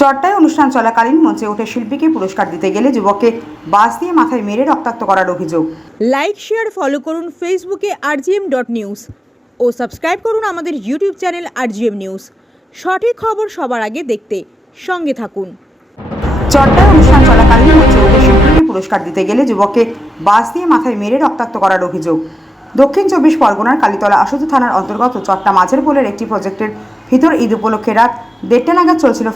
চট্টায় অনুষ্ঠান চলাকালীন মঞ্চে উঠে শিল্পীকে পুরস্কার দিতে গেলে যুবককে বাস দিয়ে মাথায় মেরে রক্তাক্ত করার অভিযোগ। লাইক শেয়ার ফলো করুন ফেসবুকে rgm.news ও সাবস্ক্রাইব করুন আমাদের ইউটিউব চ্যানেল rgm নিউজ। সঠিক খবর সবার আগে দেখতে সঙ্গে থাকুন। চট্টায় অনুষ্ঠান চলাকালীন মঞ্চে উঠে শিল্পীকে পুরস্কার দিতে গেলে যুবককে বাস দিয়ে মাথায় মেরে রক্তাক্ত করার অভিযোগ। দক্ষিণ 24 পরগনার কালীতলা আশুতি থানার অন্তর্গত চট্টা মাঝের পোলের একটি প্রজেক্টের ভিতর ঈদ উপলক্ষে রাত 1:30 নাগাদ চলছিল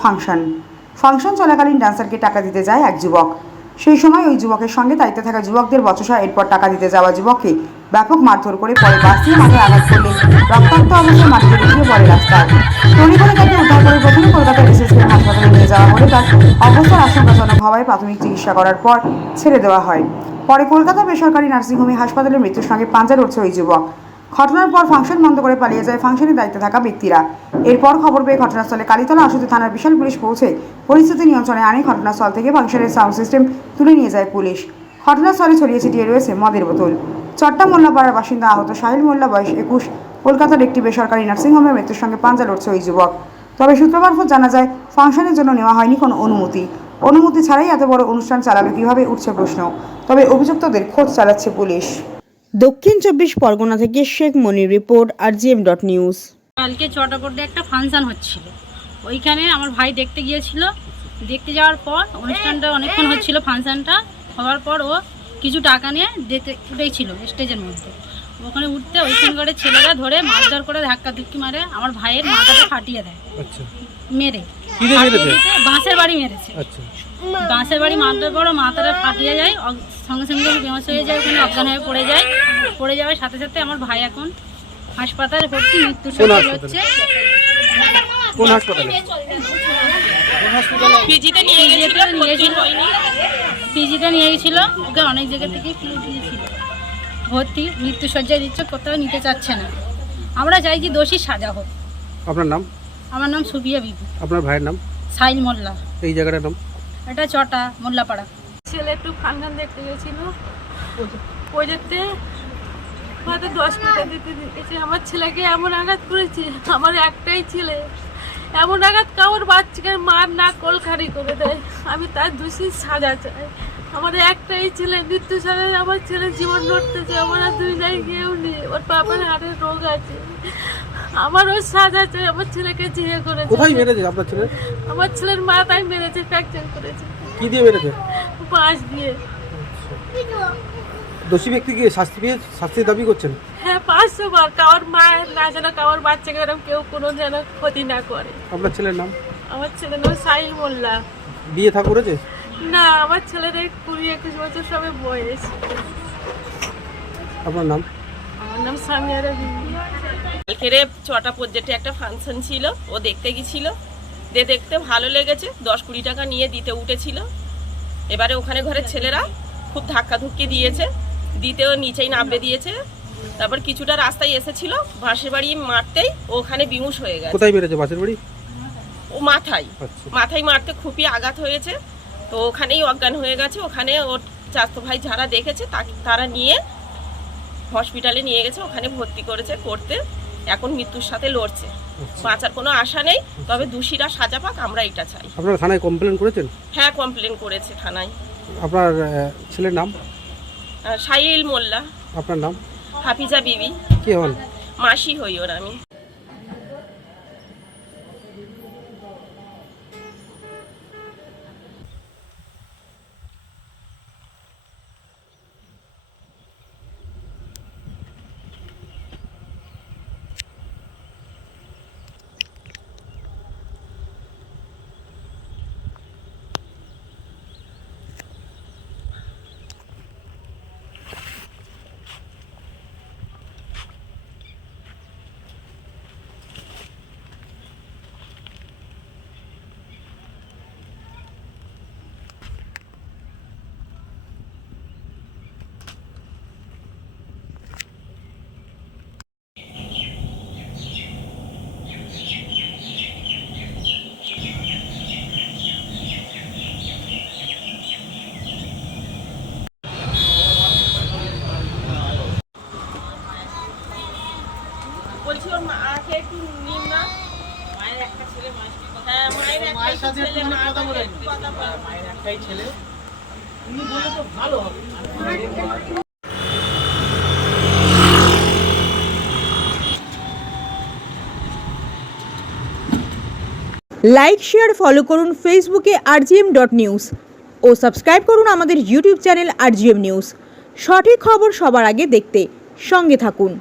ফাংশন চলাকালীন ডান্সারকে টাকা দিতে যায় এক যুবক। সেই সময় ওই যুবকের সঙ্গে দায়িত্বে থাকা যুবকদের বচসা এরপর টাকা দিতে যাওয়া যুবককে ব্যাপক মারধর করে পরে বাস দিয়ে মাথায় আঘাত করলে রক্তাক্ত অবস্থায় মাটিতে লুটিয়ে পড়ে রাস্তায়। তড়িঘড়ি তাকে উদ্ধার করে প্রথমে কলকাতার এসএসকেএম হাসপাতালে নিয়ে যাওয়া হলে তার অবস্থার আশঙ্কাজনক হওয়ায় প্রাথমিক চিকিৎসা করার পর ছেড়ে দেওয়া হয়। পরে কলকাতা বেসরকারি নার্সিংহোমে হাসপাতালে মৃত্যুর সঙ্গে পাঞ্জা লড়ছে ওই যুবক। ঘটনার পর ফাংশন বন্ধ করে পালিয়ে যায় ফাংশনের দায়িত্বে থাকা ব্যক্তিরা। এরপর খবর পেয়ে ঘটনাস্থলে কালীতলা আশুতি থানার বিশাল পুলিশ পৌঁছে পরিস্থিতি নিয়ন্ত্রণে আনে। ঘটনাস্থল থেকে ফাংশনের সাউন্ড সিস্টেম তুলে নিয়ে যায় পুলিশ। ঘটনাস্থলে ছড়িয়ে ছিটিয়ে রয়েছে মদের বোতল। চট্টা মোল্লাপাড়ার বাসিন্দা আহত সাহিল মোল্লা, বয়স 21, কলকাতার একটি বেসরকারি নার্সিংহোমে মৃত্যুর সঙ্গে পাঞ্জা লড়ছে ওই যুবক। তবে সূত্র মারফত জানা যায় ফাংশনের জন্য নেওয়া হয়নি কোনো অনুমতি ছাড়াই এত বড় অনুষ্ঠান চালাবে কিভাবে, উঠছে প্রশ্ন। তবে অভিযুক্তদের খোঁজ চালাচ্ছে পুলিশ। দক্ষিণ 24 পরগনা থেকে শেখ মনির রিপোর্ট rgm.news। কালকে চট্টগ্রামে একটা ফাংশন হচ্ছিল, ওইখানে আমার ভাই দেখতে গিয়েছিল। দেখতে যাওয়ার পর অনুষ্ঠানটা অনেকক্ষণ হচ্ছিল, ফাংশনটা হওয়ার পর ও কিছু টাকা নিয়ে উঠেছিল স্টেজের মধ্যে। ওখানে উঠতে ওইখানকার ছেলেরা ধরে মারধর করে ধাক্কা ধুক্কি মারে আমার ভাইয়ের মাথাটা ফাটিয়ে দেয়। মেরে বাঁশের বাড়ি মেরেছে। বাঁশের বাড়ি মারতে পর মাথাটা ফাটিয়ে যায়, সঙ্গে সঙ্গে বেঁচ হয়ে যায়, ওখানে অজ্ঞান হয়ে পড়ে যাওয়ার সাথে সাথে আমার ভাই এখন হাসপাতালে ভর্তি, মৃত্যুর সাথে হচ্ছে। পিজিতে নিয়ে গেছিল, ওকে অনেক জায়গা থেকে দিয়েছিল ভর্তি, মৃত্যুসজ্জায় দিচ্ছে, কোথাও নিতে চাচ্ছে না। আমরা চাইছি দোষী সাজা হোক। আপনার নাম? আমার নাম সুবিয়া বিবি। আপনার ভাইয়ের নাম? সাইল মোল্লা। এই জায়গাটার নাম? এটা চটা মোল্লাপাড়া। ছেলে একটু ফাংশন দেখতে গেছিল, প্রজেক্টে হয়তো 10 টাকা দিতে দিয়েছে। আমার ছেলেকে এমন আঘাত করেছে, আমার একটাই ছেলে, এমন আঘাত কাউর বাচ্চাকে মার না কলখারি করে দেয়। আমি তার দোষী সাজা চাই। আমার একটাই ছেলে, মৃত্যু সাজা। আমার ছেলে জীবন লড়তেছে, আমার আর দুই নাই কেউ নেই, ওর বাবার হার্টের রোগ আছে। আমার ওর সাজা চাই। আমার ছেলেকে জিয়ে করেছে। কোথায় মেরেছে আপনার ছেলে? আমার ছেলের মাথায় মেরেছে, ফ্র্যাকচার করেছে। কি দিয়ে মেরেছে? বাঁশ দিয়ে। দোষী ব্যক্তিকে শাস্তির দাবি করছেন? হ্যাঁ, 500 বার। কারোর মায়ের না যেন, কারোর বাচ্চাকে এরকম কেউ কোনো যেন ক্ষতি না করে। আপনার ছেলের নাম? আমার ছেলের নাম সাহিল মোল্লা। বিয়ে থা করেছে? না, আমার ছেলের 20-21 বছর সবে বয়স। আপনার নাম? আমার নাম সামিয়ারা বিবি। কালকেরে চটা প্রজেক্টে একটা ফাংশন ছিল, ও দেখতে গেছিল। দেখতে ভালো লেগেছে, 10-20 টাকা নিয়ে দিতে উঠেছিল। এবারে ওখানে ঘরের ছেলেরা খুব ধাক্কাধুক্কি দিয়েছে, দিতেও নিচেই নামবে দিয়েছে। তারপর কিছুটা রাস্তায় এসেছিল, বাঁশের বাড়ি মারতেই ওখানে বিমুষ হয়ে গেছে। কোথায় মেরেছে? বাঁশের বাড়ি? ও মাথায় মারতে খুবই আঘাত হয়েছে, তো ওখানেই অজ্ঞান হয়ে গেছে। ওখানে ওর চাচাতো ভাই যারা দেখেছে তারা নিয়ে হসপিটালে নিয়ে গেছে, ওখানে ভর্তি করতে এখন মৃত্যুর সাথে লড়ছে। বাঁচার কোনো আশা নেই, তবে দোষীরা সাজা পাক, আমরা এটা চাই। আপনারা থানায় কমপ্লেন করেছেন? হ্যাঁ, কমপ্লেন করেছে থানায়। আপনার ছেলের নাম? সাহিল মোল্লা। আপনার নাম? হাফিজা বিবি। কে হন? মাসি হই ওর আমি। লাইক শেয়ার ফলো করুন ফেসবুকে rgm.news ও সাবস্ক্রাইব করুন আমাদের ইউটিউব চ্যানেল RGM নিউজ। সঠিক খবর সবার আগে দেখতে সঙ্গে থাকুন।